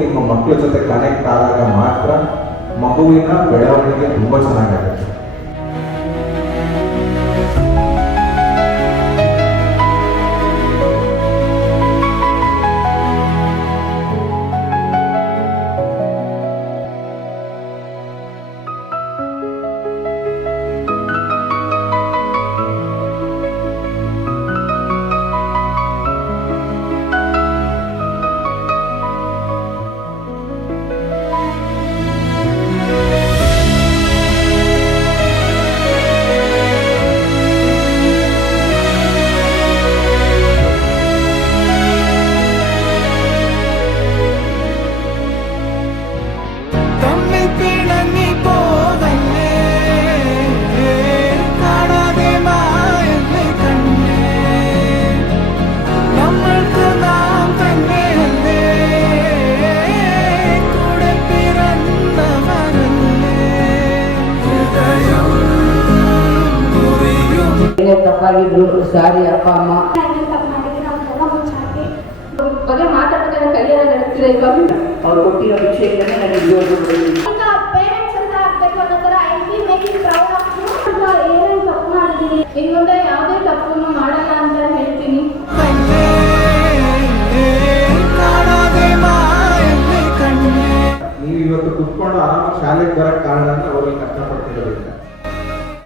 ನಿಮ್ಮ ಮಕ್ಕಳ ಜೊತೆ ಕನೆಕ್ಟ್ ಆದಾಗ ಮಾತ್ರ ಮಗುವಿನ ಬೆಳವಣಿಗೆ ತುಂಬ ಚೆನ್ನಾಗಾಗುತ್ತೆ. ತಪ್ಪಾಗಿದ್ರು ಸಾರಿ ಅಪ್ಪ ಅಮ್ಮ ಬಗ್ಗೆ ಮಾತಾಡ್ತಾರೆ ಕೈಯೆಲ್ಲ ನಡೆಸ್ತಿದೆ. ಇವಾಗ ಅವ್ರು ಕೊಟ್ಟಿರೋ ವಿಷಯಗಳನ್ನ ನನಗೆ ಪೇರೆಂಟ್ಸ್ ಅಂತ ಆಗ್ಬೇಕು ಅನ್ನೋ ಥರ I be making proud of you. ಏನೇನು ತಪ್ಪು ಮಾಡಿದ್ದೀನಿ ಇನ್ನು ಮುಂದೆ ಯಾವುದೇ ತಪ್ಪು